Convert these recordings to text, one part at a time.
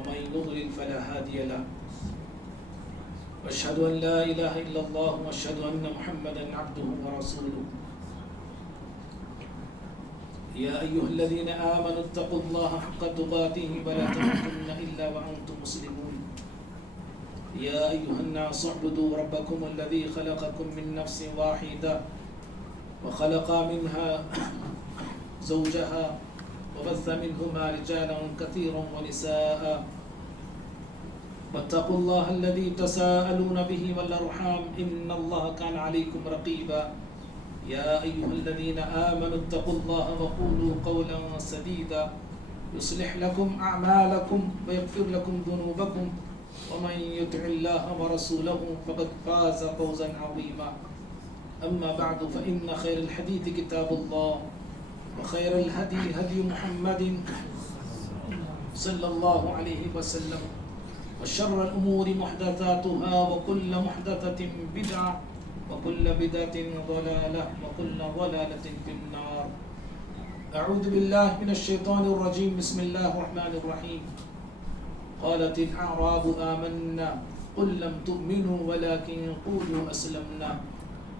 ومن يضلل فلا هادي له واشهد ان لا اله الا الله واشهد ان محمدا عبده ورسوله يا ايها الذين امنوا اتقوا الله حق تقاته ولا تموتن الا وانتم مسلمون يا ايها الناس اعبدوا ربكم الذي خلقكم من نفس واحده وخلق منها زوجها وبث منهما رجالا كثيرا ونساء واتقوا الله الذي تساءلون به والارحام ان الله كان عليكم رقيبا يا ايها الذين امنوا اتقوا الله وقولوا قولا سديدا يصلح لكم اعمالكم ويغفر لكم ذنوبكم ومن يطع الله ورسوله فقد فاز فوزا عظيما اما بعد فان خير الحديث كتاب الله وخير الهدي هدي محمد صلى الله عليه وسلم وشر الأمور محدثاتها وكل محدثة بدعة وكل بدعة ضلالة وكل ضلالة في النار أعوذ بالله من الشيطان الرجيم بسم الله الرحمن الرحيم قالت الأعراب آمنا قل لم تؤمنوا ولكن قولوا أسلمنا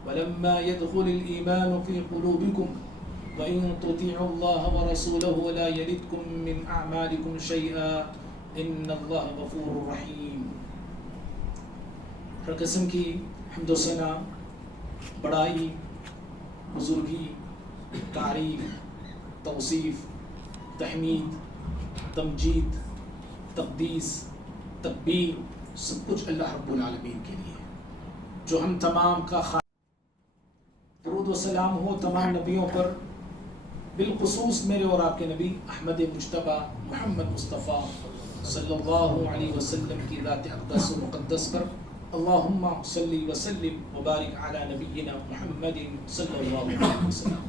ولما يدخل الإيمان في قلوبكم وإن تطيعوا الله ورسوله لا يلدكم من أعمالكم شيئا ان اللہ غفور رحیم. ہر قسم کی حمد و ثنا، بڑائی، بزرگی، تعریف، توصیف، تحمید، تمجید، تقدیس، تکبیر سب کچھ اللہ رب العالمین کے لیے ہے، جو ہم تمام کا درود و سلام ہو تمام نبیوں پر، بالخصوص میرے اور آپ کے نبی احمد مجتبی محمد مصطفیٰ صلی اللہ علیہ وسلم کی ذات اقدس و مقدس پر اللہم صلی وسلم وبارک علی نبینا محمد صلی اللہ علیہ وسلم.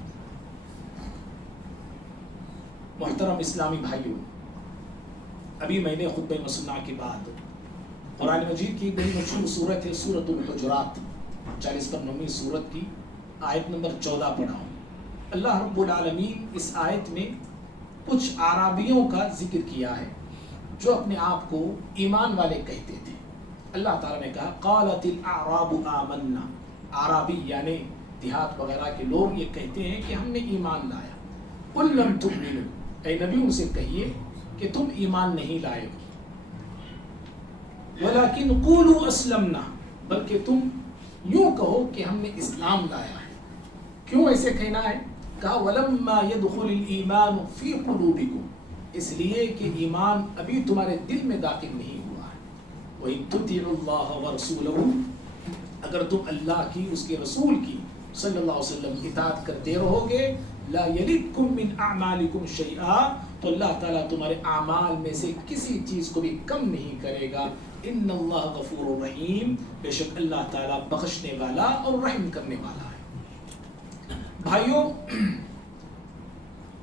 محترم اسلامی بھائیوں، ابھی میں نے خطبہ مسنہ کے بعد قرآن مجید کی بڑی مشہور سورت ہے سورۃ الحجرات، 40 سورت کی آیت نمبر 14 پڑھا ہوں. اللہ رب العالمین اس آیت میں کچھ اعرابیوں کا ذکر کیا ہے جو اپنے آپ کو ایمان والے کہتے تھے. اللہ تعالیٰ نے کہا قالت الاعراب آمنا، اعرابی یعنی دیہات وغیرہ کے لوگ یہ کہتے ہیں کہ ہم نے ایمان لایا. قل لم تؤمنوا، اے نبی ان سے کہیے کہ تم ایمان نہیں لائے ہو، ولکن قولوا اسلمنا، بلکہ تم یوں کہو کہ ہم نے اسلام لایا ہے. کیوں ایسے کہنا ہے؟ کہا ولما يدخل الایمان فی قلوبکم، اس لیے کہ ایمان ابھی تمہارے دل میں داخل نہیں ہوا ہے. وَإِن تُطِيعُوا اللَّهَ وَرَسُولَهُ، اگر تم اللہ کی اس کے رسول کی صلی اللہ علیہ وسلم اطاعت کرتے رہو گے، لَا يَلِدْكُم مِّنْ أَعْمَالِكُمْ شَيْئًا، تو اللہ تعالیٰ تمہارے اعمال میں سے کسی چیز کو بھی کم نہیں کرے گا. اِنَّ اللَّهَ غَفُورٌ رَحِيمٌ، بے شک اللہ تعالیٰ بخشنے والا اور رحم کرنے والا ہے. بھائیوں،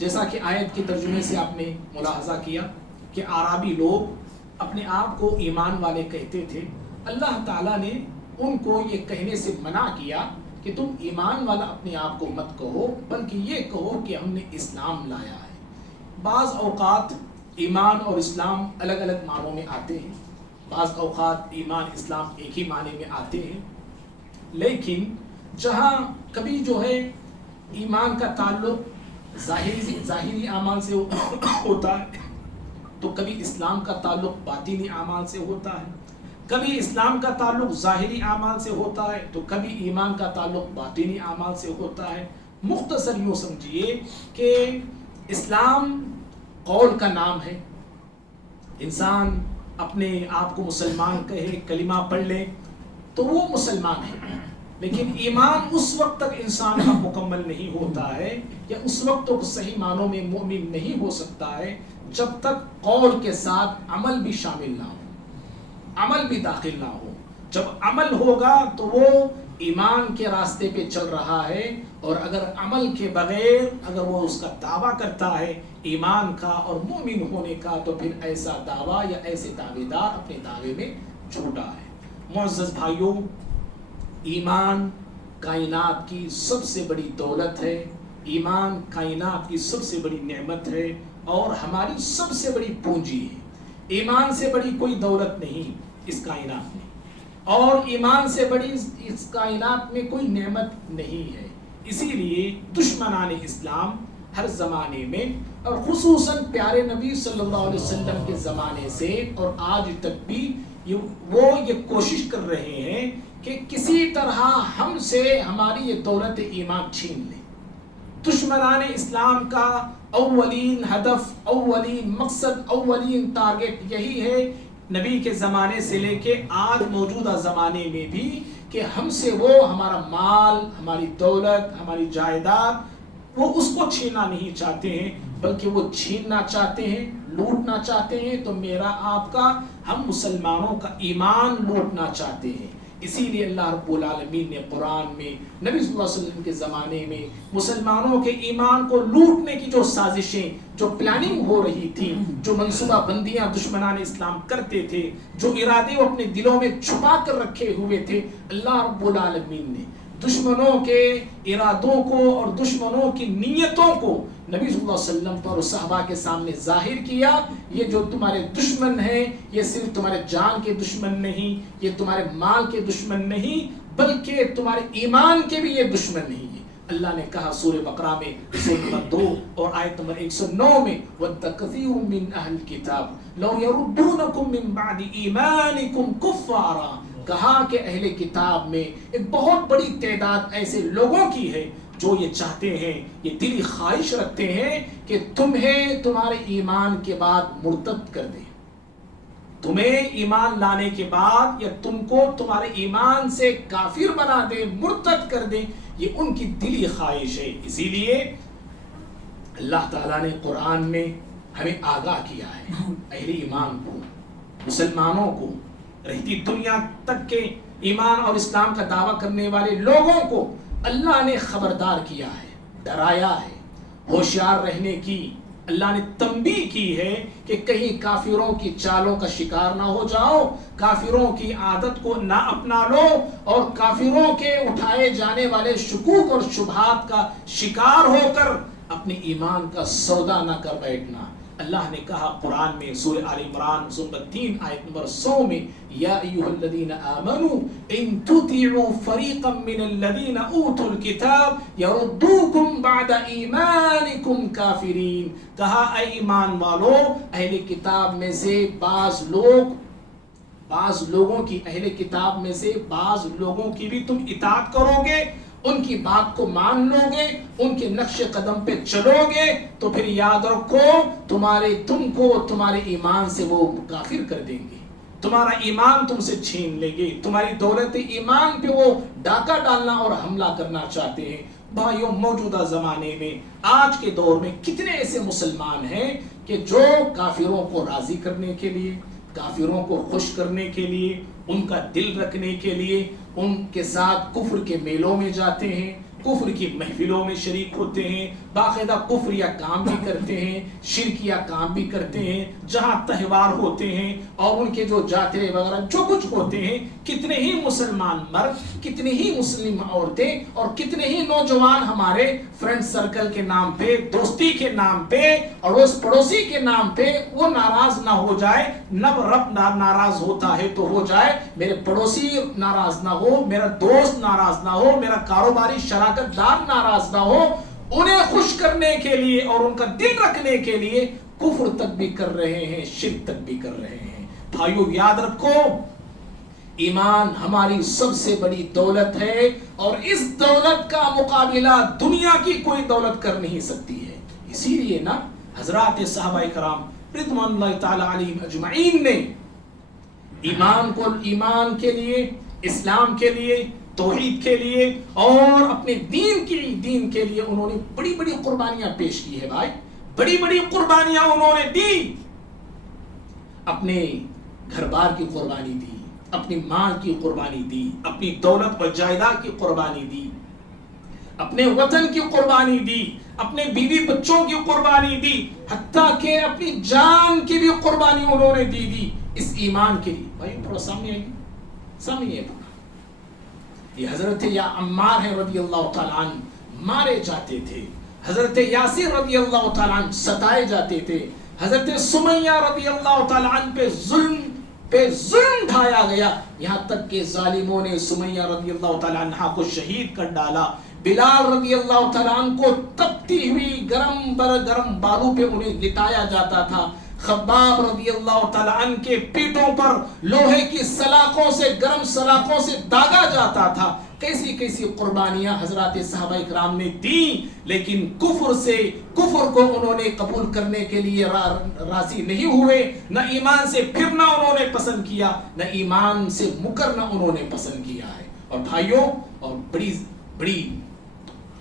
جیسا کہ آیت کے ترجمے سے آپ نے ملاحظہ کیا کہ اعرابی لوگ اپنے آپ کو ایمان والے کہتے تھے. اللہ تعالیٰ نے ان کو یہ کہنے سے منع کیا کہ تم ایمان والا اپنے آپ کو مت کہو، بلکہ یہ کہو کہ ہم نے اسلام لایا ہے. بعض اوقات ایمان اور اسلام الگ الگ معنوں میں آتے ہیں، بعض اوقات ایمان اسلام ایک ہی معنی میں آتے ہیں. لیکن جہاں کبھی جو ہے ایمان کا تعلق ظاہری اعمال سے ہوتا ہے، تو کبھی اسلام کا تعلق باطنی اعمال سے ہوتا ہے. کبھی اسلام کا تعلق ظاہری اعمال سے ہوتا ہے تو کبھی ایمان کا تعلق باطنی اعمال سے ہوتا ہے. مختصر یوں سمجھیے کہ اسلام قول کا نام ہے. انسان اپنے آپ کو مسلمان کہے، کلمہ پڑھ لے تو وہ مسلمان ہے. لیکن ایمان اس وقت تک انسان کا مکمل نہیں ہوتا ہے یا اس وقت تک صحیح معنوں میں مومن نہیں ہو سکتا ہے جب تک قول کے ساتھ عمل بھی شامل نہ ہو، عمل بھی داخل نہ ہو. جب عمل ہوگا تو وہ ایمان کے راستے پہ چل رہا ہے، اور اگر عمل کے بغیر اگر وہ اس کا دعویٰ کرتا ہے ایمان کا اور مومن ہونے کا، تو پھر ایسا دعویٰ یا ایسے دعوے دار اپنے دعوے میں جھوٹا ہے. معزز بھائیوں، ایمان کائنات کی سب سے بڑی دولت ہے، ایمان کائنات کی سب سے بڑی نعمت ہے اور ہماری سب سے بڑی پونجی ہے. ایمان سے بڑی کوئی دولت نہیں اس کائنات میں، اور ایمان سے بڑی اس کائنات میں کوئی نعمت نہیں ہے۔ اسی لیے دشمنان اسلام ہر زمانے میں، اور خصوصاً پیارے نبی صلی اللہ علیہ وسلم کے زمانے سے اور آج تک بھی وہ یہ کوشش کر رہے ہیں کہ کسی طرح ہم سے ہماری یہ دولت ایمان چھین لیں۔ دشمنان اسلام کا اولین ہدف، اولین مقصد، اولین ٹارگٹ یہی ہے، نبی کے زمانے سے لے کے آج موجودہ زمانے میں بھی، کہ ہم سے وہ ہمارا مال، ہماری دولت، ہماری جائیداد، وہ اس کو چھیننا نہیں چاہتے ہیں، بلکہ وہ چھیننا چاہتے ہیں، لوٹنا چاہتے ہیں تو میرا آپ کا، ہم مسلمانوں کا ایمان لوٹنا چاہتے ہیں۔ اسی لیے اللہ رب العالمین نے قرآن میں نبی صلی اللہ علیہ وسلم کے زمانے میں مسلمانوں کے ایمان کو لوٹنے کی جو سازشیں، جو پلاننگ ہو رہی تھی، جو منصوبہ بندیاں دشمنان اسلام کرتے تھے، جو ارادے وہ اپنے دلوں میں چھپا کر رکھے ہوئے تھے، اللہ رب العالمین نے دشمنوں کے ارادوں کو اور دشمنوں کی نیتوں کو نبی صلی اللہ علیہ وسلم پر اور صحابہ کے سامنے ظاہر کیا۔ یہ جو تمہارے دشمن ہیں، یہ صرف تمہارے جان کے دشمن نہیں، یہ تمہارے مال کے دشمن نہیں، بلکہ تمہارے ایمان کے بھی یہ دشمن نہیں ہے۔ اللہ نے کہا سورہ بقرہ میں سورہ نمبر 2 اور آیت نمبر 109 میں وَدَّ كَثِيرٌ مِّنْ أَهْلِ الْكِتَابِ لَوْ يَرُدُّونَكُمْ مِّن بَعْدِ إِيمَانِكُمْ كُفَّارًا، کہا کہ اہل کتاب میں ایک بہت بڑی تعداد ایسے لوگوں کی ہے جو یہ چاہتے ہیں، یہ دلی خواہش رکھتے ہیں کہ تمہیں تمہارے ایمان کے بعد مرتد کر دیں، تمہیں ایمان لانے کے بعد یا تم کو تمہارے ایمان سے کافر بنا دیں، مرتد کر دیں، یہ ان کی دلی خواہش ہے۔ اسی لیے اللہ تعالیٰ نے قرآن میں ہمیں آگاہ کیا ہے، اہل ایمان کو، مسلمانوں کو، رہتی دنیا تک کے ایمان اور اسلام کا دعویٰ کرنے والے لوگوں کو اللہ نے خبردار کیا ہے، ڈرایا ہے، ہوشیار رہنے کی اللہ نے تنبیہ کی ہے کہ کہیں کافروں کی چالوں کا شکار نہ ہو جاؤ، کافروں کی عادت کو نہ اپنا لو، اور کافروں کے اٹھائے جانے والے شکوک اور شبہات کا شکار ہو کر اپنے ایمان کا سودا نہ کر بیٹھنا۔ اللہ نے کہا قرآن میں سورہ آل عمران سورہ 3 آیت نمبر 100 میں یا ایھا الذین آمنوا ان تطیعوا فریقا من الذین اوتوا الکتاب یردوکم بعد ایمانکم کافرین، کہا اے ایمان والو، اہل کتاب میں سے بعض لوگوں کی، اہل کتاب میں سے بعض لوگوں کی بھی تم اطاعت کرو گے، ان کی بات کو مان لو گے، ان کے نقش قدم پہ چلو گے، تو پھر یاد رکھو تم کو تمہارے ایمان سے وہ کافر کر دیں گے، تمہارا ایمان تم سے چھین لیں گے، تمہاری دولت ایمان پہ وہ ڈاکہ ڈالنا اور حملہ کرنا چاہتے ہیں۔ بھائیوں، موجودہ زمانے میں، آج کے دور میں کتنے ایسے مسلمان ہیں کہ جو کافروں کو راضی کرنے کے لیے، کافروں کو خوش کرنے کے لیے، ان کا دل رکھنے کے لیے ان کے ساتھ کفر کے میلوں میں جاتے ہیں، کفر کی محفلوں میں شریک ہوتے ہیں، باقاعدہ کفریہ کام بھی کرتے ہیں، شرکیہ کام بھی کرتے ہیں، جہاں تہوار ہوتے ہیں اور ان کے جو جاترے وغیرہ جو کچھ ہوتے ہیں، کتنے ہی مسلمان مرد، کتنی ہی مسلم عورتیں اور کتنے ہی نوجوان ہمارے فرینڈ سرکل کے نام پہ، دوستی کے نام پہ، اڑوس پڑوسی کے نام پہ وہ ناراض نہ ہو جائے، رب ناراض ہوتا ہے تو ہو جائے، میرے پڑوسی ناراض نہ ہو، میرا دوست ناراض نہ ہو، میرا کاروباری شراکت دار ناراض نہ ہو، انہیں خوش کرنے کے لیے اور ان کا دل رکھنے کے لیے کفر تک بھی کر رہے ہیں، شرک تک بھی کر رہے ہیں۔ بھائیو، یاد رکھو، ایمان ہماری سب سے بڑی دولت ہے، اور اس دولت کا مقابلہ دنیا کی کوئی دولت کر نہیں سکتی ہے۔ اسی لیے نا حضرات صحابہ کرام رضوان اللہ تعالی علیہم اجمعین نے ایمان کے لیے، اسلام کے لیے، توحید کے لیے اور اپنے دین کے لیے انہوں نے بڑی بڑی قربانیاں پیش کی ہے۔ بھائی، بڑی بڑی قربانیاں انہوں نے دی، اپنے گھر بار کی قربانی دی، اپنی مال کی قربانی دی، اپنی دولت و جائیداد کی قربانی دی، اپنے وطن کی قربانی دی، اپنے بیوی بچوں کی قربانی دی، حتیٰ کہ اپنی جان کی بھی قربانی انہوں نے دی اس ایمان کے لیے۔ بھائی تھوڑا سامنے آئیے، سامنے آئیے۔ یہ حضرت یا عمار ہے رضی اللہ تعالیٰ عنہ، مارے جاتے تھے، حضرت یاسر رضی اللہ تعالیٰ عنہ ستائے جاتے تھے، حضرت سمیہ رضی اللہ تعالیٰ عنہ پہ ظلم ڈھایا گیا، یہاں تک کہ ظالموں نے سمیہ رضی اللہ تعالیٰ عنہ کو شہید کر ڈالا۔ بلال رضی اللہ تعالیٰ عنہ کو تپتی ہوئی گرم بالوں پہ انہیں لٹایا جاتا تھا۔ خباب رضی اللہ تعالیٰ عنہ کے پیٹوں پر لوہے کی سلاخوں سے، گرم سلاخوں سے داغا جاتا تھا۔ کیسی کیسی قربانیاں حضرات صحابہ کرام نے دی، لیکن کفر کو انہوں نے قبول کرنے کے لیے راضی نہیں ہوئے، نہ ایمان سے پھرنا انہوں نے پسند کیا، نہ ایمان سے مکرنا انہوں نے پسند کیا ہے۔ اور بھائیوں، اور بڑی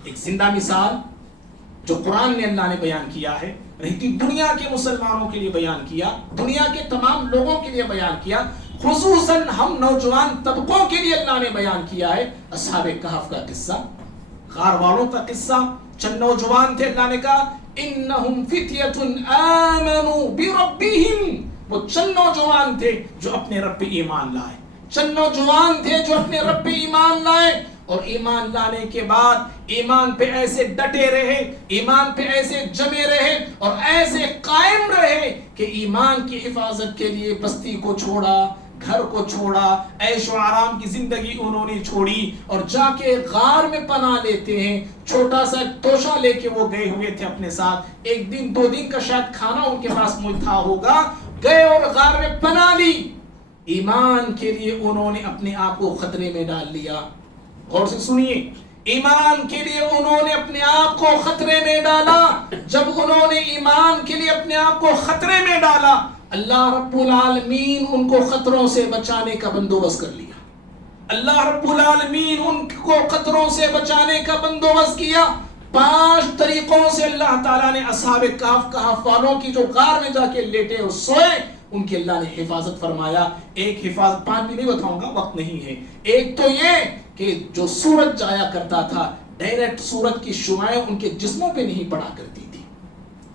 ایک زندہ مثال جو قرآن نے اللہ نے بیان کیا ہے، رہتی دنیا کے مسلمانوں کے لیے بیان کیا، دنیا کے تمام لوگوں کے لیے بیان کیا، خصوصاً ہم نوجوان طبقوں کے لیے اللہ نے بیان کیا ہے۔ اصحاب کہف کا قصہ، غار والوں کا قصہ، چند نوجوان تھے، اللہ نے کہا انہم فتیۃ آمنوا بربہم، وہ چند نوجوان تھے جو اپنے رب پہ ایمان لائے، چند نوجوان تھے جو اپنے رب پہ ایمان لائے، اور ایمان لانے کے بعد ایمان پہ ایسے ڈٹے رہے، ایمان پہ ایسے جمے رہے اور ایسے قائم رہے کہ ایمان کی حفاظت کے لیے بستی کو چھوڑا، گھر کو چھوڑا، عیش و آرام کی زندگی انہوں نے چھوڑی اور جا کے غار میں پناہ لیتے ہیں۔ چھوٹا سا توشہ لے کے وہ گئے ہوئے تھے اپنے ساتھ، ایک دن دو دن کا شاید کھانا ان کے پاس تھا ہوگا، گئے اور غار میں پناہ لی۔ ایمان کے لیے انہوں نے اپنے آپ کو خطرے میں ڈال لیا۔ غور سے سنیے، ایمان کے لیے انہوں نے اپنے آپ کو خطرے میں ڈالا۔ جب انہوں نے ایمان کے لیے اپنے آپ کو خطرے میں ڈالا، اللہ رب العالمین ان کو خطروں سے بچانے کا بندوبست کر لیا۔ اللہ رب العالمین ان کو خطروں سے بچانے کا بندوبست کیا۔ 5 طریقوں سے اللہ تعالیٰ نے اصحاب کہف والوں کی جو غار میں جا کے لیٹے اور سوئے، ان کی اللہ نے حفاظت فرمایا۔ ایک حفاظت 5 بھی نہیں بتاؤں گا، وقت نہیں ہے۔ ایک تو یہ کہ جو سورج جایا کرتا تھا، ڈائریکٹ سورج کی شعاعیں ان کے جسموں پہ نہیں پڑا کرتی تھی،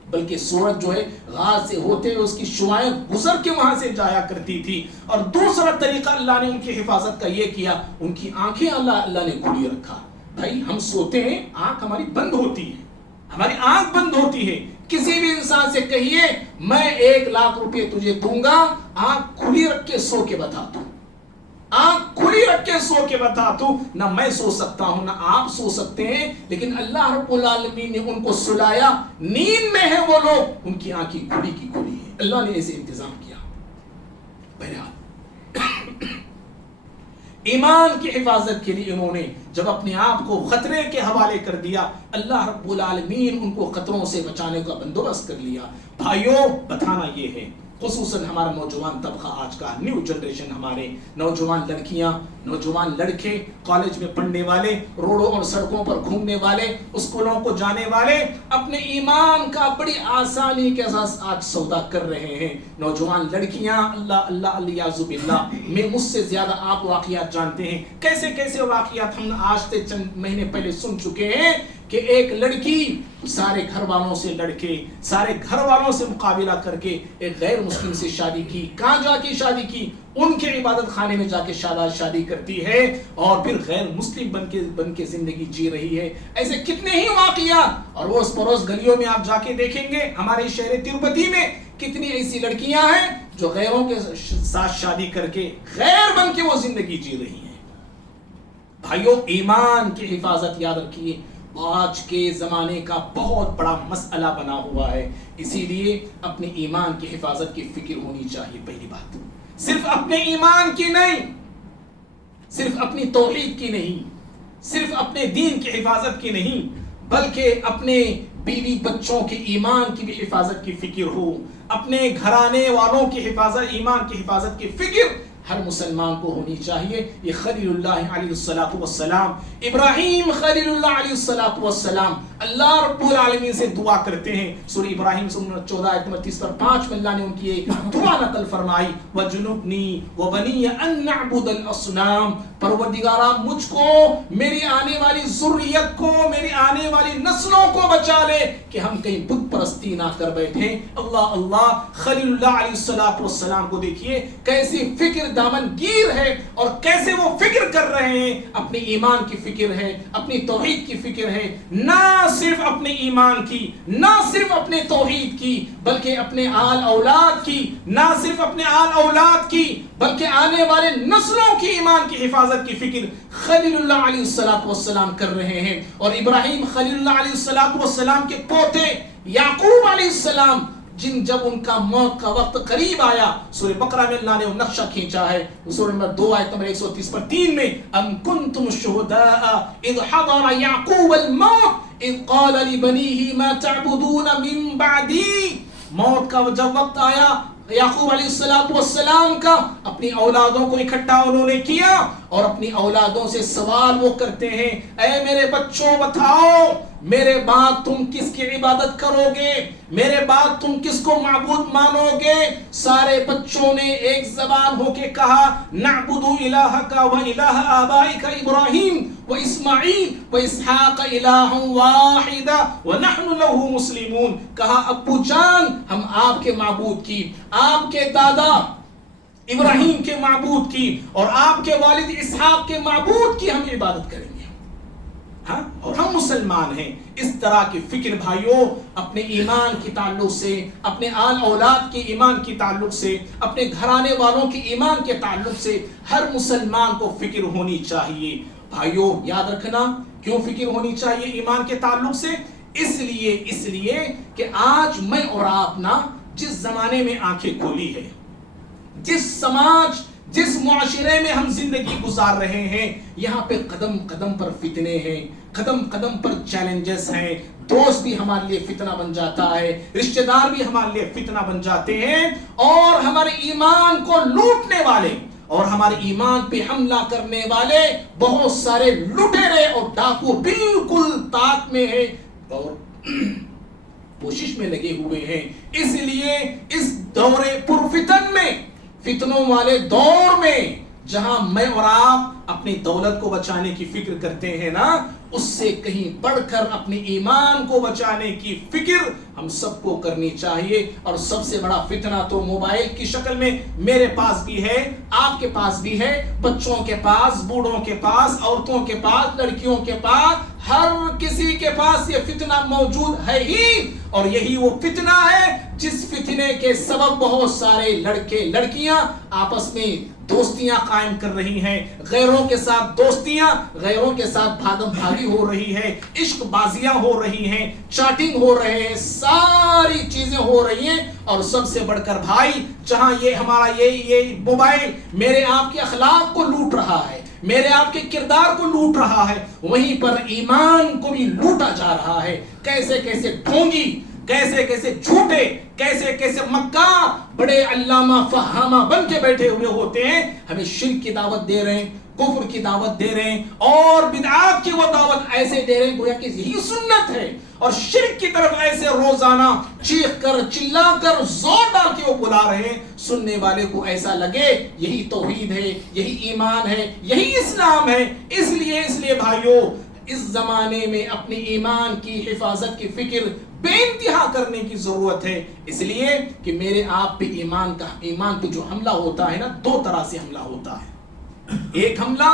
بلکہ سورج جو ہے غار سے ہوتے ہوئے اس کی شعاعیں گزر کے وہاں سے جایا کرتی تھی۔ اور دوسرا طریقہ اللہ نے ان کی حفاظت کا یہ کیا، ان کی آنکھیں اللہ نے کھلی رکھا۔ بھائی ہم سوتے ہیں، آنکھ ہماری بند ہوتی ہے، ہماری آنکھ بند ہوتی ہے۔ کسی بھی انسان سے کہیے میں 1 لاکھ روپے تجھے دوں گا، آنکھ کھلی رکھ کے سو کے بتا دوں، آنکھ کھلی رکھ کے سو کے بتا دوں۔ نہ میں سو سکتا ہوں، نہ آپ سو سکتے ہیں، لیکن اللہ رب العالمین نے ان کو سلایا۔ نیند میں ہے وہ لوگ، ان کی آنکھیں کھلی کی کھلی ہے، اللہ نے ایسے انتظام کیا۔ بہرحال ایمان کی حفاظت کے لیے انہوں نے جب اپنے آپ کو خطرے کے حوالے کر دیا، اللہ رب العالمین ان کو خطروں سے بچانے کا بندوبست کر لیا۔ بھائیوں، بتانا یہ ہے، خصوصاً ہمارا نوجوان طبقہ، آج کا نیو جنریشن، ہمارے نوجوان لڑکیاں، نوجوان لڑکے، کالج میں پڑھنے والے، روڈوں اور سڑکوں پر گھومنے والے، اسکولوں کو جانے والے، اپنے ایمان کا بڑی آسانی کے ساتھ آج سودا کر رہے ہیں۔ نوجوان لڑکیاں، اللہ الیاذ باللہ، میں مجھ سے زیادہ آپ واقعات جانتے ہیں، کیسے کیسے واقعات ہم آج سے چند مہینے پہلے سن چکے ہیں کہ ایک لڑکی سارے گھر والوں سے لڑ کے، سارے گھر والوں سے مقابلہ کر کے ایک غیر مسلم سے شادی کی۔ کہاں جا کے شادی کی؟ ان کے عبادت خانے میں جا کے شادی کرتی ہے اور پھر غیر مسلم بن کے زندگی جی رہی ہے۔ ایسے کتنے ہی واقعات، اور روز پروز گلیوں میں آپ جا کے دیکھیں گے، ہمارے شہر تروپتی میں کتنی ایسی لڑکیاں ہیں جو غیروں کے ساتھ شادی کر کے غیر بن کے وہ زندگی جی رہی ہیں۔ بھائیوں، ایمان کی حفاظت یاد رکھیے، آج کے زمانے کا بہت بڑا مسئلہ بنا ہوا ہے۔ اسی لیے اپنے ایمان کی حفاظت کی فکر ہونی چاہیے۔ پہلی بات، صرف اپنے ایمان کی نہیں، صرف اپنی توحید کی نہیں، صرف اپنے دین کی حفاظت کی نہیں، بلکہ اپنے بیوی بچوں کے ایمان کی بھی حفاظت کی فکر ہو، اپنے گھرانے والوں کی حفاظت، ایمان کی حفاظت کی فکر ہر مسلمان کو ہونی چاہیے۔ یہ خلیل اللہ علیہ السلام، ابراہیم خلیل اللہ علیہ السلام، اللہ رب العالمین سے دعا کرتے ہیں۔ سورہ ابراہیم 14 آیت نمبر 30 پر 5 میں اللہ نے ان کی دعا نقل فرمائی، وَجُنُبْنِي وَبَنِيَّ أَن نَعْبُدَ الْأَصْنَامَ، پروردگارا مجھ کو، میری آنے والی ذریت کو، میری آنے والی نسلوں کو بچا لے کہ ہم کہیں بت پرستی نہ کر بیٹھیں۔ اللہ اللہ، خلیل اللہ علیہ السلام کو دیکھیے کیسی فکر دامن گیر ہے اور کیسے وہ فکر کر رہے ہیں. اپنے ایمان کی فکر ہے, اپنی توحید کی فکر ہے, نہ صرف اپنے ایمان کی, نہ صرف اپنے توحید کی, بلکہ اپنے آل اولاد کی, نہ صرف اپنے آل اولاد کی بلکہ آنے والے نسلوں کی ایمان کی حفاظت کی فکر خلیل اللہ علیہ السلام کر رہے ہیں. اور ابراہیم خلیل اللہ علیہ السلام کے پوتے یعقوب علیہ السلام جب ان کا موت کا وقت قریب آیا, سورہ بقرہ میں اللہ نے وہ نقشہ کھینچا ہے, سورہ نمبر 2 آیت نمبر 130 پر 3 میں, ام کنتم شہداء اذ حضر یعقوب الموت اذ قال لبنیہ ما تعبدون من بعدی. موت کا جب وقت آیا یعقوب علیہ السلام کا, اپنی اولادوں کو اکٹھا انہوں نے کیا اور اپنی اولادوں سے سوال وہ کرتے ہیں, اے میرے بچوں بتاؤ میرے بعد تم کس کی عبادت کرو گے, میرے بعد تم کس کو معبود مانو گے. سارے بچوں نے ایک زبان ہو کے کہا, نعبد الہک و الہ آبائک ابراہیم و اسماعیل و اسحاق الہ واحد ونحن له مسلمون. کہا ابو جان ہم آپ کے معبود کی, آپ کے دادا ابراہیم کے معبود کی اور آپ کے والد اسحاق کے معبود کی ہم عبادت کریں گے, ہاں, اور ہم مسلمان ہیں. اس طرح کی فکر بھائیوں اپنے ایمان کی تعلق سے, اپنے آل اولاد کے ایمان کی تعلق سے, اپنے گھرانے والوں کے ایمان کے تعلق سے ہر مسلمان کو فکر ہونی چاہیے. بھائیوں یاد رکھنا کیوں فکر ہونی چاہیے ایمان کے تعلق سے, اس لیے کہ آج میں اور آپ نا جس زمانے میں آنکھیں کھولی ہے, جس سماج جس معاشرے میں ہم زندگی گزار رہے ہیں, یہاں پہ قدم قدم پر فتنے ہیں, قدم قدم پر چیلنجز ہیں. دوست بھی ہمارے لیے فتنہ بن جاتا ہے, رشتہ دار بھی ہمارے لیے فتنہ بن جاتے ہیں, اور ہمارے ایمان کو لوٹنے والے اور ہمارے ایمان پہ حملہ کرنے والے بہت سارے لٹیرے اور ڈاکو بالکل طاق میں ہیں اور کوشش میں لگے ہوئے ہیں. اس لیے اس دور پرفتن میں, فتنوں والے دور میں, جہاں میں اور آپ اپنی دولت کو بچانے کی فکر کرتے ہیں نا, اس سے کہیں بڑھ کر اپنے ایمان کو بچانے کی فکر ہم سب کو کرنی چاہیے. اور سب سے بڑا فتنہ تو موبائل کی شکل میں میرے پاس بھی ہے, آپ کے پاس بھی ہے, بچوں کے پاس, بوڑھوں کے پاس, عورتوں کے پاس, لڑکیوں کے پاس, ہر کسی کے پاس یہ فتنہ موجود ہے ہی. اور یہی وہ فتنہ ہے جس فتنے کے سبب بہت سارے لڑکے لڑکیاں آپس میں دوستیاں قائم کر رہی ہیں, غیروں کے ساتھ دوستیاں, غیروں کے ساتھ بھاگم بھاگی ہو رہی ہے, عشق بازیاں ہو رہی ہیں, چاٹنگ ہو رہے ہیں, ساری چیزیں ہو رہی ہیں. اور سب سے بڑھ کر بھائی جہاں یہ ہمارا یہ موبائل میرے آپ کے اخلاق کو لوٹ رہا ہے, میرے آپ کے کردار کو لوٹ رہا ہے, وہیں پر ایمان کو بھی لوٹا جا رہا ہے. کیسے کیسے ڈھونگی, کیسے کیسے جھوٹے, کیسے کیسے مکار بڑے علامہ فہامہ بن کے بیٹھے ہوئے ہوتے ہیں, ہمیں شرک کی دعوت دے رہے ہیں, کفر کی دعوت دے رہے ہیں, اور بدعات کی وہ دعوت ایسے دے رہے ہیں گویا کہ یہی سنت ہے, اور شرک کی طرف ایسے روزانہ چیخ کر چلا کر زور ڈال کے وہ بلا رہے ہیں. سننے والے کو ایسا لگے یہی توحید ہے, یہی ایمان ہے, یہی اسلام ہے. اس لیے بھائیوں اس زمانے میں اپنے ایمان کی حفاظت کی فکر بے انتہا کرنے کی ضرورت ہے. اس لیے کہ میرے آپ پہ ایمان پہ جو حملہ ہوتا ہے نا, دو طرح سے حملہ ہوتا ہے. ایک حملہ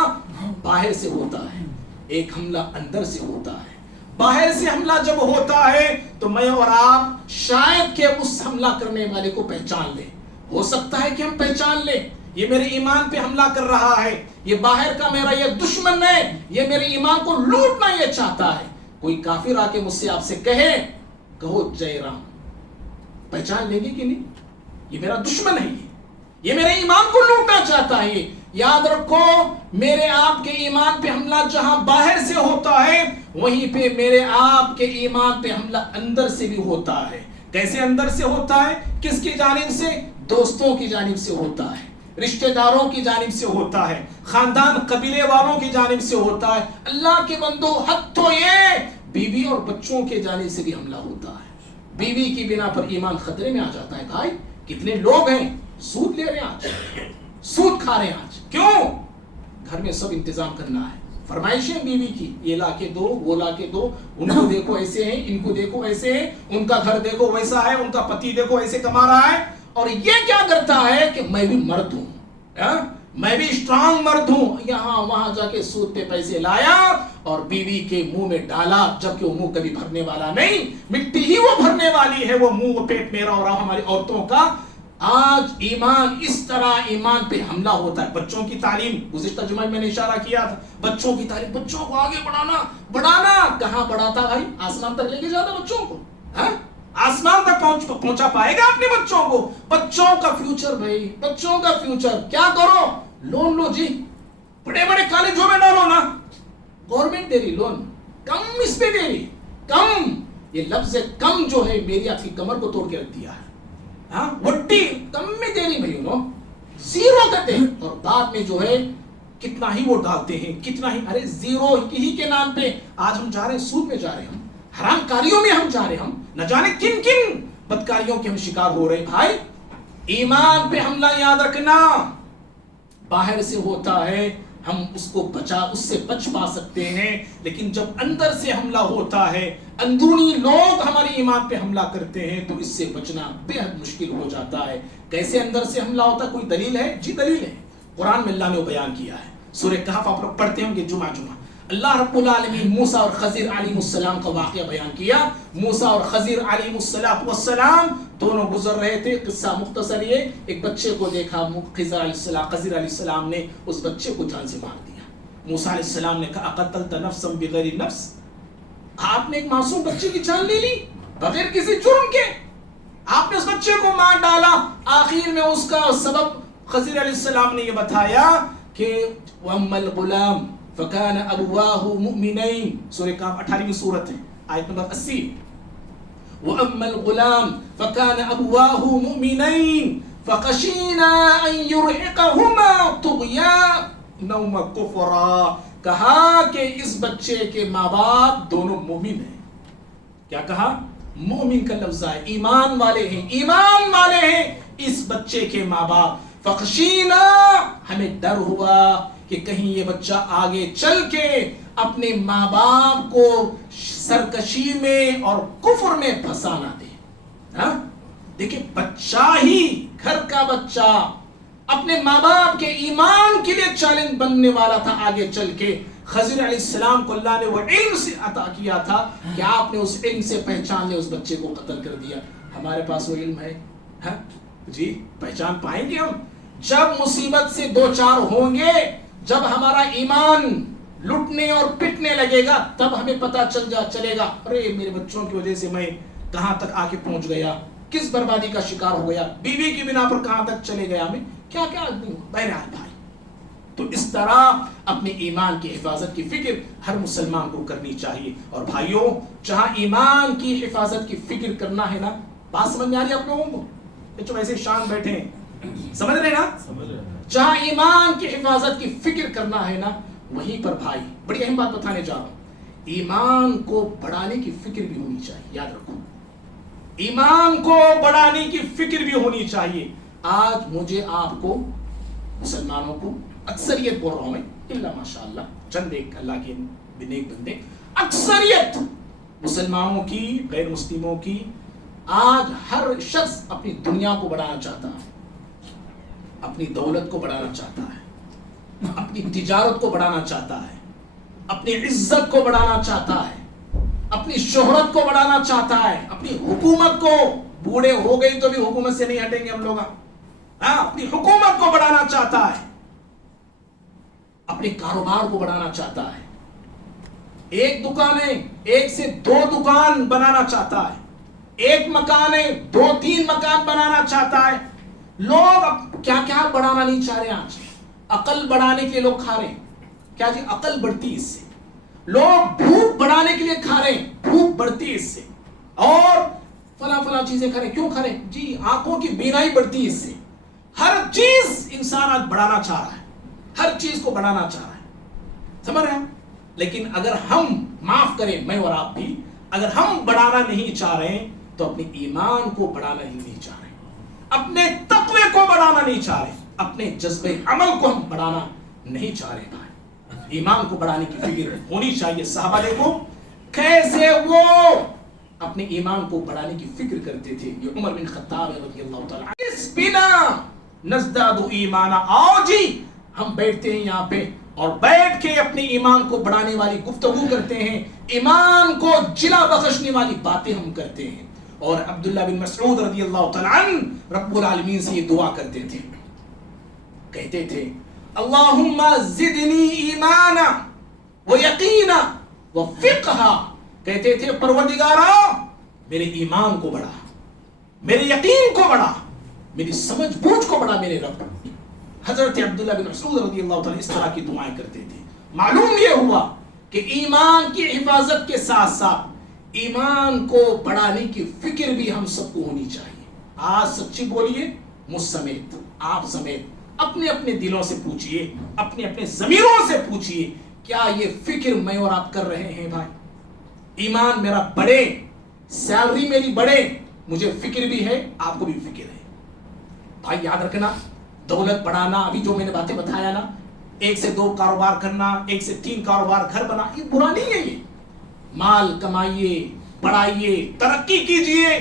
باہر سے ہوتا ہے, ایک حملہ اندر سے ہوتا ہے. باہر سے حملہ جب ہوتا ہے تو میں اور آپ شاید کہ اس حملہ کرنے والے کو پہچان لیں. ہو سکتا ہے کہ ہم پہچان لیں یہ میرے ایمان پہ حملہ کر رہا ہے, یہ باہر کا میرا یہ دشمن ہے, یہ میرے ایمان کو لوٹنا یہ چاہتا ہے. کوئی کافر آ کے مجھ سے آپ سے کہو جے رام, پہچان لیں گے کہ نہیں؟ یہ میرا دشمن ہے, یہ میرے ایمان کو لوٹنا چاہتا ہے. یاد رکھو میرے آپ کے ایمان پہ حملہ جہاں باہر سے ہوتا ہے, وہیں پہ میرے آپ کے ایمان پہ حملہ اندر سے بھی ہوتا ہے. کیسے اندر سے ہوتا ہے؟ کس کی جانب سے؟ دوستوں کی جانب سے ہوتا ہے, رشتہ داروں کی جانب سے ہوتا ہے, خاندان قبیلے والوں کی جانب سے ہوتا ہے. اللہ کے بندو حد تو یہ بیوی اور بچوں کے جانب سے بھی حملہ ہوتا ہے. بیوی کی بنا پر ایمان خطرے میں آ جاتا ہے. بھائی کتنے لوگ ہیں سود لے رہے ہیں, آج سود کھا رہے ہیں. آج کیوں؟ گھر میں سب انتظام کرنا ہے, فرمائشیں بیوی کی, یہ لا کے دو, وہ لا کے دو, ان کو دیکھو ایسے ہیں, ان کو دیکھو ایسے ہیں, ان کا گھر دیکھو ویسا ہے, ان کا پتی دیکھو ایسے کما رہا ہے. اور یہ کیا کرتا ہے کہ میں بھی مرد ہوں, میں بھی اسٹرانگ مرد ہوں، یہاں وہاں جا کے سود پہ پیسے لایا اور بیوی کے منہ میں ڈالا، جبکہ وہ منہ کبھی بھرنے والا نہیں، مٹی ہی وہ بھرنے والی ہے، وہ منہ وہ پیٹ میرا اور ہماری عورتوں کا۔ آج ایمان اس طرح ایمان پہ حملہ ہوتا ہے۔ بچوں کی تعلیم، گزشتہ جمعہ میں نے اشارہ کیا تھا، بچوں کی تعلیم، بچوں کو آگے بڑھانا کہاں بڑھاتا بھائی؟ آسمان تک لے کے جاتا بچوں کو، ہاں آسمان تک پہنچا پائے گا اپنے بچوں کو؟ بچوں کا فیوچر بھائی، بچوں کا فیوچر کیا کرو؟ لون لو جی، بڑے بڑے کالجوں میں ڈالو نا، گورنمنٹ دے رہی لون، کم اس پہ دے رہی، کم، یہ لفظ کم جو ہے میری آپ کی کمر کو توڑ کے رکھ دیا ہے، ہاں وٹی کم میں دے رہی بھائی، زیرو کہتے ہیں، اور بعد میں جو ہے کتنا ہی وہ ڈالتے ہیں، کتنا ہی، ارے زیرو ہی کے نام پہ آج ہم جا رہے ہیں، سود میں جا رہے ہیں، ہم حرام کاریوں میں ہم جا رہے ہیں، ہم نہ جانے کن کن بدکاریوں کے ہم شکار ہو رہے ہیں۔ بھائی ایمان پہ حملہ یاد رکھنا، باہر سے ہوتا ہے ہم اس سے بچ پا سکتے ہیں، لیکن جب اندر سے حملہ ہوتا ہے، اندرونی لوگ ہماری ایمان پہ حملہ کرتے ہیں، تو اس سے بچنا بے حد مشکل ہو جاتا ہے۔ کیسے اندر سے حملہ ہوتا ہے؟ کوئی دلیل ہے؟ جی دلیل ہے، قرآن میں اللہ نے وہ بیان کیا ہے، سورہ کہف آپ لوگ پڑھتے ہوں گے جمعہ۔ اللہ رب العالمین موسیٰ اور خضر علیہ السلام کا واقعہ بیان کیا۔ موسیٰ اور خضر علیہ السلام دونوں گزر رہے تھے، قصہ مختصر یہ، ایک بچے کو دیکھا، خضر علیہ السلام نے اس بچے کو جان سے مار دیا۔ موسیٰ علیہ السلام نے کہا اقتلت نفسا بغیر نفس، آپ نے ایک معصوم بچے کی جان لے لی بغیر کسی جرم کے، آپ نے اس بچے کو مار ڈالا۔ آخر میں اس کا سبب خضر علیہ السلام نے یہ بتایا کہ وَأَمَّا الْغُلَامُ فَكَانَ أَبْوَاهُ مُؤْمِنَيْنِ، سورہ کہف 18ویں سورت ہے، آیت نمبر 80۔ وَأَمَّا الْغُلَامُ فَكَانَ أَبْوَاهُ مُؤْمِنَيْنِ فَخَشِينَا أَن يُرْهِقَهُمَا طُغْيَانًا وَكُفْرًا، کہا کہ اس بچے کے ماں باپ دونوں مومن ہیں۔ کیا کہا؟ مومن کا لفظ ہے، ایمان والے ہیں، ایمان والے ہیں اس بچے کے ماں باپ۔ فخشینا، ہمیں ڈر ہوا کہ کہیں یہ بچہ آگے چل کے اپنے ماں باپ کو سرکشی میں اور کفر میں پھنسا نہ دے۔ دیکھیں بچہ ہی، گھر کا بچہ اپنے ماں باپ کے ایمان کے لیے چیلنج بننے والا تھا آگے چل کے۔ خضر علیہ السلام کو اللہ نے وہ علم سے عطا کیا تھا کہ آپ نے اس علم سے پہچان لے، اس بچے کو قتل کر دیا۔ ہمارے پاس وہ علم ہے؟ جی پہچان پائیں گے ہم جب مصیبت سے دو چار ہوں گے، جب ہمارا ایمان لٹنے اور پٹنے لگے گا، تب ہمیں پتا چلے گا ارے میرے بچوں کی وجہ سے میں کہاں تک آ کے پہنچ گیا، کس بربادی کا شکار ہو گیا، بیوی کی بنا پر کہاں تک چلے گیا، میں کیا کیا بہرحال بھائی۔ تو اس طرح اپنے ایمان کی حفاظت کی فکر ہر مسلمان کو کرنی چاہیے۔ اور بھائیوں، جہاں ایمان کی حفاظت کی فکر کرنا ہے نا، بات سمجھ میں آ رہی ہے آپ لوگوں کو؟ جو ایسے شان بیٹھے ہیں، سمجھ رہے نا؟ جہاں ایمان کی حفاظت کی فکر کرنا ہے نا، وہیں پر بھائی بڑی اہم بات بتانے جا رہا ہوں، ایمان کو بڑھانے کی فکر بھی ہونی چاہیے۔ یاد رکھو، ایمان کو بڑھانے کی فکر بھی ہونی چاہیے۔ آج مجھے آپ کو مسلمانوں کو، اکثریت بول رہا ہوں میں، اللہ ماشاءاللہ چند ایک اللہ کے نیک بندے، اکثریت مسلمانوں کی، غیر مسلموں کی، آج ہر شخص اپنی دنیا کو بڑھانا چاہتا ہے، اپنی دولت کو بڑھانا چاہتا ہے، اپنی تجارت کو بڑھانا چاہتا ہے، اپنی عزت کو بڑھانا چاہتا ہے، اپنی شہرت کو بڑھانا چاہتا ہے، اپنی حکومت کو، بوڑھے ہو گئی تو بھی حکومت سے نہیں ہٹیں گے ہم لوگ، اپنی حکومت کو بڑھانا چاہتا ہے، اپنے کاروبار کو بڑھانا چاہتا ہے، ایک دکان ہے ایک سے دو دکان بنانا چاہتا ہے، ایک مکان ہے 2-3 مکان بنانا چاہتا ہے۔ لوگ اب کیا کیا بڑھانا نہیں چاہ رہے، آج عقل بڑھانے کے لیے لوگ کھا رہے ہیں، کیا جی عقل بڑھتی اس سے، لوگ بھوک بڑھانے کے لیے کھا رہے ہیں، بھوک بڑھتی اس سے، اور فلاں چیزیں کھا رہے ہیں، کیوں کھا رہے ہیں جی؟ آنکھوں کی بینائی بڑھتی اس سے۔ ہر چیز انسان آج بڑھانا چاہ رہا ہے، ہر چیز کو بڑھانا چاہ رہا ہے، سمجھ رہے ہیں؟ لیکن اگر ہم معاف کریں، میں اور آپ بھی، اگر ہم بڑھانا نہیں چاہ رہے ہیں تو اپنے ایمان کو بڑھانا ہی نہیں چاہ رہے، اپنے تقوی کو بڑھانا نہیں چاہ رہے، اپنے جذبے عمل کو ہم بڑھانا نہیں چاہ رہے۔ بھائی ایمان کو بڑھانے کی فکر ہونی چاہیے۔ صحابہ دیکھو کیسے وہ اپنے ایمان کو بڑھانے کی فکر کرتے تھے۔ یہ عمر بن خطاب رضی اللہ تعالیٰ، اس بنا نزداد ایمانا، آؤ جی ہم بیٹھتے ہیں یہاں پہ اور بیٹھ کے اپنے ایمان کو بڑھانے والی گفتگو کرتے ہیں, ایمان کو جلا بخشنے والی باتیں ہم کرتے ہیں. اور عبداللہ بن مسعود رضی اللہ تعالیٰ عنہ رب العالمین سے یہ دعا کرتے تھے, کہتے تھے اللہم زدنی ایمانا و یقینا و فقہا, کہتے تھے پروردگارا میرے ایمان کو بڑھا, میرے یقین کو بڑھا, میری سمجھ بوجھ کو بڑھا میرے رب. حضرت عبداللہ بن مسعود رضی اللہ تعالیٰ اس طرح کی دعائیں کرتے تھے. معلوم یہ ہوا کہ ایمان کی حفاظت کے ساتھ ساتھ ایمان کو بڑھانے کی فکر بھی ہم سب کو ہونی چاہیے. آج سچی بولیے, مجھ سمیت آپ سمیت اپنے اپنے دلوں سے پوچھئے, اپنے اپنے ضمیروں سے پوچھئے, کیا یہ فکر میں اور آپ کر رہے ہیں؟ بھائی ایمان میرا بڑھے, سیلری میری بڑھے, مجھے فکر بھی ہے, آپ کو بھی فکر ہے. بھائی یاد رکھنا, دولت بڑھانا, ابھی جو میں نے باتیں بتایا نا, 1 سے 2 کاروبار کرنا, 1 سے 3 کاروبار گھر بنا, یہ برا نہیں ہے. یہ مال کمائیے, بڑھائیے, ترقی کیجئے,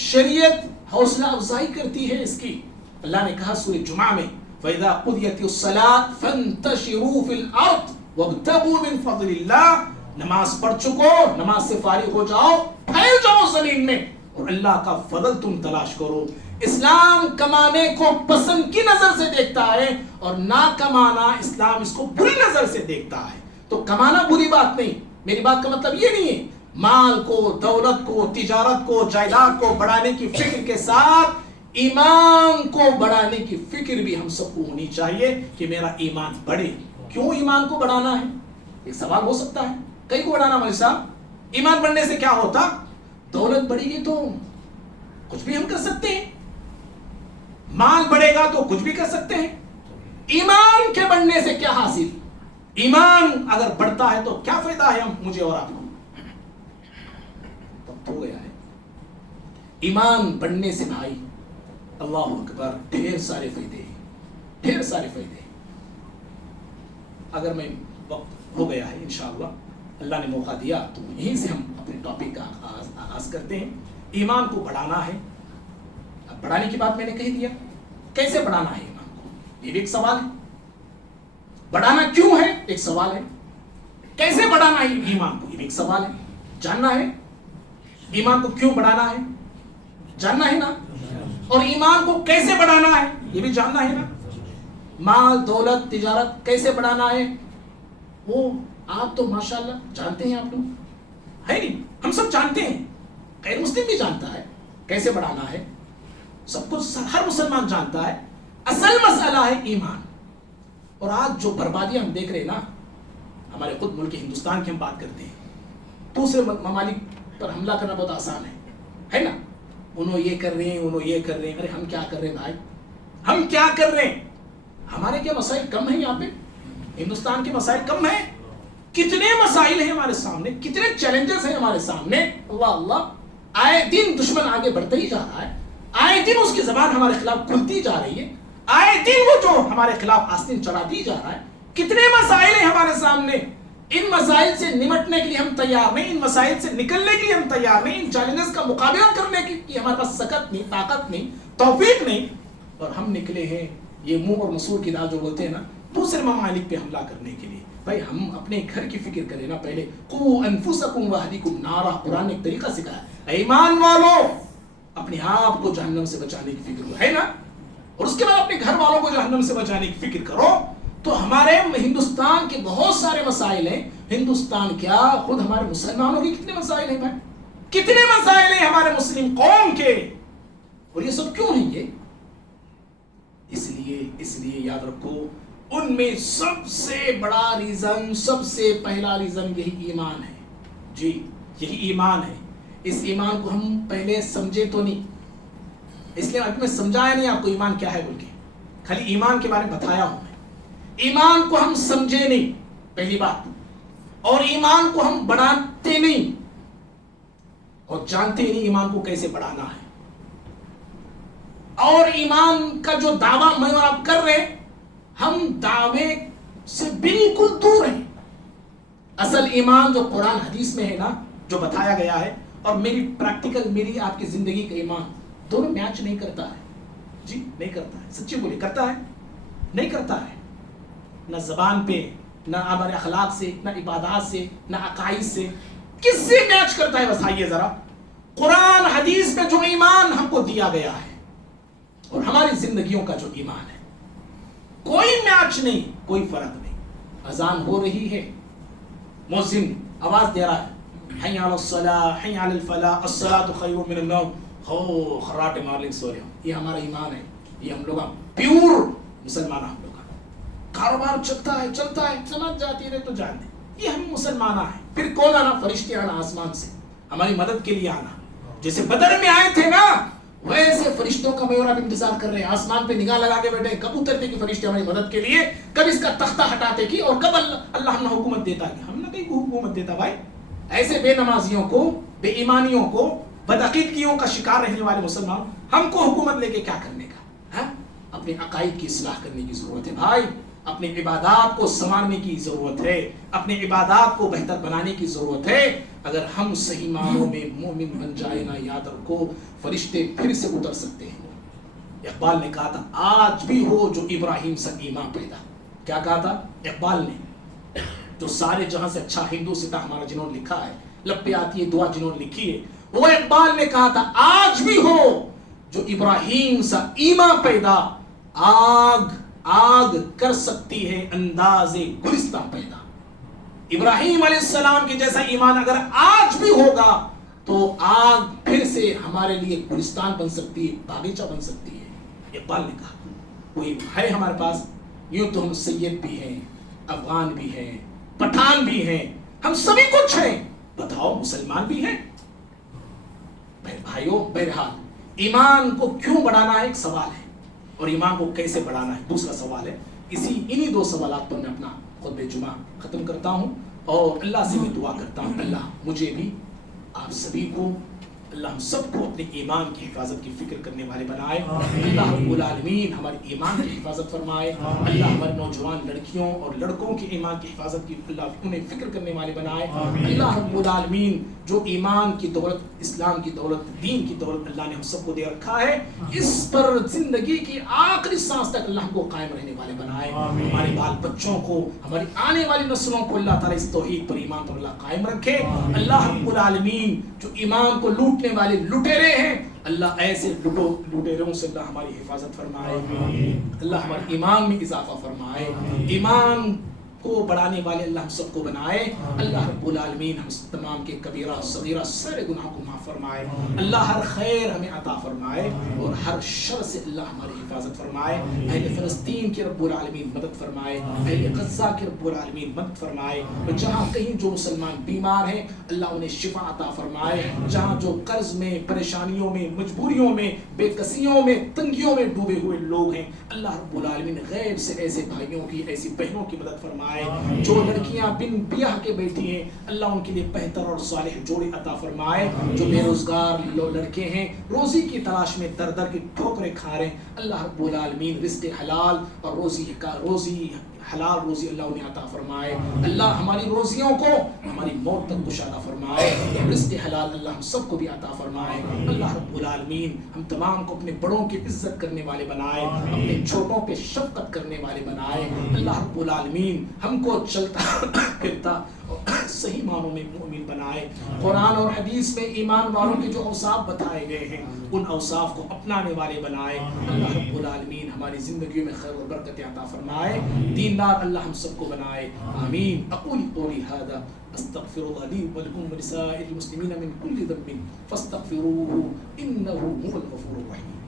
شریعت حوصلہ افزائی کرتی ہے اس کی. اللہ نے کہا سورہ جمعہ میں فَإِذَا قُضِيَتِ الصَّلَاةُ فَانْتَشِرُوا فِي الْأَرْضِ وَابْتَغُوا مِنْ فَضْلِ اللَّهِ, نماز پڑھ چکو, نماز سے فارغ ہو جاؤ, پھیل جاؤ زمین میں اور اللہ کا فضل تم تلاش کرو. اسلام کمانے کو پسند کی نظر سے دیکھتا ہے اور نہ کمانا اسلام اس کو بری نظر سے دیکھتا ہے. تو کمانا بری بات نہیں, میری بات کا مطلب یہ نہیں ہے. مال کو, دولت کو, تجارت کو, جائیداد کو بڑھانے کی فکر کے ساتھ ایمان کو بڑھانے کی فکر بھی ہم سب کو ہونی چاہیے کہ میرا ایمان بڑھے. کیوں ایمان کو بڑھانا ہے؟ ایک سوال ہو سکتا ہے, کئی کو بڑھانا مولوی صاحب, ایمان بڑھنے سے کیا ہوتا؟ دولت بڑھے گی تو کچھ بھی ہم کر سکتے ہیں, مال بڑھے گا تو کچھ بھی کر سکتے ہیں. ایمان کے بڑھنے سے کیا حاصل؟ ایمان اگر بڑھتا ہے تو کیا فائدہ ہے ہم مجھے اور آپ کو؟ وقت ہو گیا ہے. ایمان بڑھنے سے بھائی اللہ اکبر ڈھیر سارے فائدے, ڈھیر سارے فائدے. اگر میں وقت ہو گیا ہے انشاءاللہ, اللہ نے موقع دیا تو یہیں سے ہم اپنے ٹاپک کا آغاز کرتے ہیں. ایمان کو بڑھانا ہے. اب بڑھانے کی بات میں نے کہہ دیا, کیسے بڑھانا ہے ایمان کو یہ بھی ایک سوال ہے. بڑھانا کیوں ہے ایک سوال ہے, کیسے بڑھانا ہے ایمان کو یہ بھی ایک سوال ہے. جاننا ہے ایمان کو کیوں بڑھانا ہے, جاننا ہے نا, اور ایمان کو کیسے بڑھانا ہے یہ بھی جاننا ہے نا. مال, دولت, تجارت کیسے بڑھانا ہے وہ آپ تو ماشاءاللہ جانتے ہیں, آپ لوگ ہے نہیں, ہم سب جانتے ہیں, غیر مسلم بھی جانتا ہے کیسے بڑھانا ہے, سب کچھ ہر مسلمان جانتا ہے. اصل مسئلہ ہے ایمان. اور آج جو بربادیاں ہم دیکھ رہے ہیں نا, ہمارے خود ملک ہندوستان کی ہم بات کرتے ہیں, دوسرے ممالک پر حملہ کرنا بہت آسان ہے نا. انہوں یہ کر رہے ہیں, انہوں یہ کر رہے ہیں, ارے ہم کیا کر رہے ہیں بھائی, ہم کیا کر رہے ہیں؟ ہمارے کیا مسائل کم ہیں یہاں پہ؟ ہندوستان کے مسائل کم ہیں؟ کتنے مسائل ہیں ہمارے سامنے, کتنے چیلنجز ہیں ہمارے سامنے. اللہ اللہ, آئے دن دشمن آگے بڑھتا ہی جا رہا ہے, آئے دن اس کی زبان ہمارے خلاف کھلتی جا رہی ہے, آئے دن وہ جو ہمارے خلاف آستین چڑھاتی جا رہا ہے. کتنے مسائل ہیں ہمارے سامنے, ان مسائل سے نمٹنے کے لیے ہم تیار نہیں, ان مسائل سے نکلنے کے لیے ہم تیار نہیں, ان چیلنجز کا مقابلہ کرنے کی ہمارے پاس سکت نہیں, طاقت نہیں, توفیق نہیں, اور ہم نکلے ہیں یہ منہ اور مسور کی دال جو بولتے ہیں نا, دوسرے ممالک پہ حملہ کرنے کے لیے. بھائی ہم اپنے گھر کی فکر کریں نا پہلے. قو انفسکم واہلیکم نارا, قرآن نے ایک طریقہ سکھایا, ایمان والو اپنے آپ کو جہنم سے بچانے کی فکر کرو, ہے نا, اور اس کے بعد اپنے گھر والوں کو جہنم سے بچانے کی فکر کرو. تو ہمارے ہندوستان کے بہت سارے مسائل ہیں. ہندوستان کیا, خود ہمارے مسلمانوں کے کتنے مسائل ہیں بھائی, کتنے مسائل ہیں ہمارے مسلم قوم کے, اور یہ سب کیوں ہیں؟ یہ اس لیے یاد رکھو, ان میں سب سے بڑا ریزن, سب سے پہلا ریزن یہی ایمان ہے. جی یہی ایمان ہے. اس ایمان کو ہم پہلے سمجھے تو نہیں, اس لیے میں سمجھایا نہیں آپ کو ایمان کیا ہے بول کے, خالی ایمان کے بارے میں بتایا ہوں میں. ایمان کو ہم سمجھے نہیں پہلی بات, اور ایمان کو ہم بڑھاتے نہیں, اور جانتے نہیں ایمان کو کیسے بڑھانا ہے. اور ایمان کا جو دعویٰ میں اور آپ کر رہے ہیں, ہم دعوے سے بالکل دور ہیں. اصل ایمان جو قرآن حدیث میں ہے نا, جو بتایا گیا ہے, اور میری پریکٹیکل, میری آپ کی زندگی کا ایمان, دونوں میچ نہیں کرتا ہے. جی نہیں کرتا ہے, سچی بولی, کرتا ہے نہیں کرتا ہے. نہ زبان پہ، نہ ہمارے اخلاق سے، نہ عبادات سے، نہ عقائد سے، کس سے میچ کرتا ہے؟ بتائیے ذرا۔ قرآن حدیث میں جو ایمان ہم کو دیا گیا ہے اور ہماری زندگیوں کا جو ایمان ہے، کوئی میچ نہیں، کوئی فرق نہیں۔ اذان ہو رہی ہے، مؤذن آواز دے رہا ہے، حی علی الصلاۃ حی علی الفلاح الصلاۃ خیر من النوم، ہو خراٹے مار لیں سو رہے ہوں۔ یہ ہمارا ایمان ہے، یہ ہم لوگ پیور مسلمان، ہم لوگ کاروبار چلتا ہے چلتا ہے، سمجھ جاتی ہے تو جان دے، یہ ہم مسلمان ہیں۔ پھر کون آنا؟ فرشتے آنا آسمان سے ہماری مدد کے لیے آنا، جیسے بدر میں آئے تھے نا، ویسے فرشتوں کا میں اور آپ انتظار کر رہے ہیں، آسمان پہ نگاہ لگا کے بیٹھے، کب اترتے کہ فرشتے ہماری مدد کے لیے، کب اس کا تختہ ہٹاتے کی، اور کب اللہ ہم نے حکومت دیتا کہ ہم نہ کہیں حکومت دیتا بھائی۔ ایسے بے نمازیوں کو، بے ایمانیوں کو، بدعقیدگیوں کا شکار رہنے والے مسلمان، ہم کو حکومت لے کے کیا کرنے کا ہے؟ اپنے عقائد کی اصلاح کرنے کی ضرورت ہے بھائی، اپنے عبادات کو سنوارنے کی ضرورت ہے، اپنے عبادات کو بہتر بنانے کی ضرورت ہے۔ اگر ہم صحیح معنوں میں مومن بن جائے نا، یاد رکھو فرشتے پھر سے اتر سکتے ہیں۔ اقبال نے کہا تھا، آج بھی ہو جو ابراہیم سے ایمان پیدا۔ کیا کہا تھا اقبال نے؟ جو سارے جہاں سے اچھا ہندو ستا ہمارا جنہوں نے لکھا ہے، لب پہ آتی ہے دعا جنہوں نے لکھی ہے، وہ اقبال نے کہا تھا، آج بھی ہو جو ابراہیم سے ایمان پیدا، آگ کر سکتی ہے انداز گلستان پیدا۔ ابراہیم علیہ السلام کے جیسا ایمان اگر آج بھی ہوگا تو آگ پھر سے ہمارے لیے گلستان بن سکتی ہے، باغیچہ بن سکتی ہے۔ اقبال نے کہا کوئی ہے ہمارے پاس، یوں تو ہم سید بھی ہیں، افغان بھی ہیں، پٹھان بھی ہیں، ہم سبھی کچھ ہیں، بتاؤ مسلمان بھی ہیں؟ بھائیو، بہرحال ایمان کو کیوں بڑھانا ہے ایک سوال ہے، اور ایمان کو کیسے بڑھانا ہے دوسرا سوال ہے۔ انہی دو سوالات پر میں اپنا خطبہ جمعہ ختم کرتا ہوں، اور اللہ سے میں دعا کرتا ہوں، اللہ مجھے بھی، آپ سبھی کو، اللہ ہم سب کو اپنے ایمان کی حفاظت کی فکر کرنے والے بنائے۔ اللہ رب العالمین ہمارے ایمان کی حفاظت فرمائے، اللہ ہمارے نوجوان لڑکیوں اور لڑکوں کے ایمان کی حفاظت کی اللہ انہیں فکر کرنے والے بنائے۔ اللہ رب العالمین جو ایمان کی دولت، اسلام کی دولت، دین کی دولت اللہ نے ہم سب کو دے رکھا ہے، اس پر زندگی کی آخری سانس تک اللہ ہم کو قائم رہنے والے بنائے۔ ہمارے بال بچوں کو، ہماری آنے والی نسلوں کو اللہ تعالیٰ اس توحید پر، ایمان پر اللہ قائم رکھے۔ اللہ رب العالمین جو ایمان کو لوٹنے والے لٹیرے ہیں، اللہ ایسے لٹیروں سے اللہ ہماری حفاظت فرمائے، اللہ ہمارے ایمان میں اضافہ فرمائے، ایمان کو بڑھانے والے اللہ ہم سب کو بنائے۔ اللہ رب العالمین ہم تمام کے کبیرہ صغیرہ سارے گناہ کو معاف فرمائے، اللہ ہر خیر ہمیں عطا فرمائے، اور ہر شر سے اللہ ہماری حفاظت فرمائے۔ اہل فلسطین کے رب العالمین مدد فرمائے، اہل غزہ کے رب العالمین مدد فرمائے، اور جہاں کہیں جو مسلمان بیمار ہیں اللہ انہیں شفا عطا فرمائے، جہاں جو قرض میں، پریشانیوں میں، مجبوریوں میں، بے کسیوں میں، تنگیوں میں ڈوبے ہوئے لوگ ہیں، اللہ رب العالمین غیب سے ایسے بھائیوں کی، ایسی بہنوں کی مدد فرمائے۔ جو لڑکیاں بن بیاہ کے بیٹھی ہیں اللہ ان کے لیے بہتر اور صالح جوڑے عطا فرمائے۔ جو بے روزگار لڑکے ہیں روزی کی تلاش میں در در کی ٹھوکریں کھا رہے ہیں، اللہ رب العالمین رزق حلال اور روزی حلال روزی اللہ انہیں عطا فرمائے۔ اللہ ہماری روزیوں کو ہماری موت تک کشادہ فرمائے، رزق حلال اللہ ہم سب کو بھی عطا فرمائے۔ اللہ رب العالمین ہم تمام کو اپنے بڑوں کی عزت کرنے والے بنائے، اپنے چھوٹوں پہ شفقت کرنے والے بنائے۔ اللہ رب العالمین ہم کو چلتا پھرتا صحیح معنوں میں مومن بنائے۔ قرآن اور حدیث میں ایمان والوں کے جو اوصاف بتائے گئے ہیں ان اوصاف کو اپنانے والے بنائے۔ اللہ رب العالمین ہماری زندگیوں میں خیر و برکت عطا فرمائے، دیندار اللہ ہم سب کو بنائے، آمین۔ اقول قولی ھذا استغفر الله لي ولكم ولسائر المسلمين من كل ذنب فاستغفروه انه هو الغفور الرحيم۔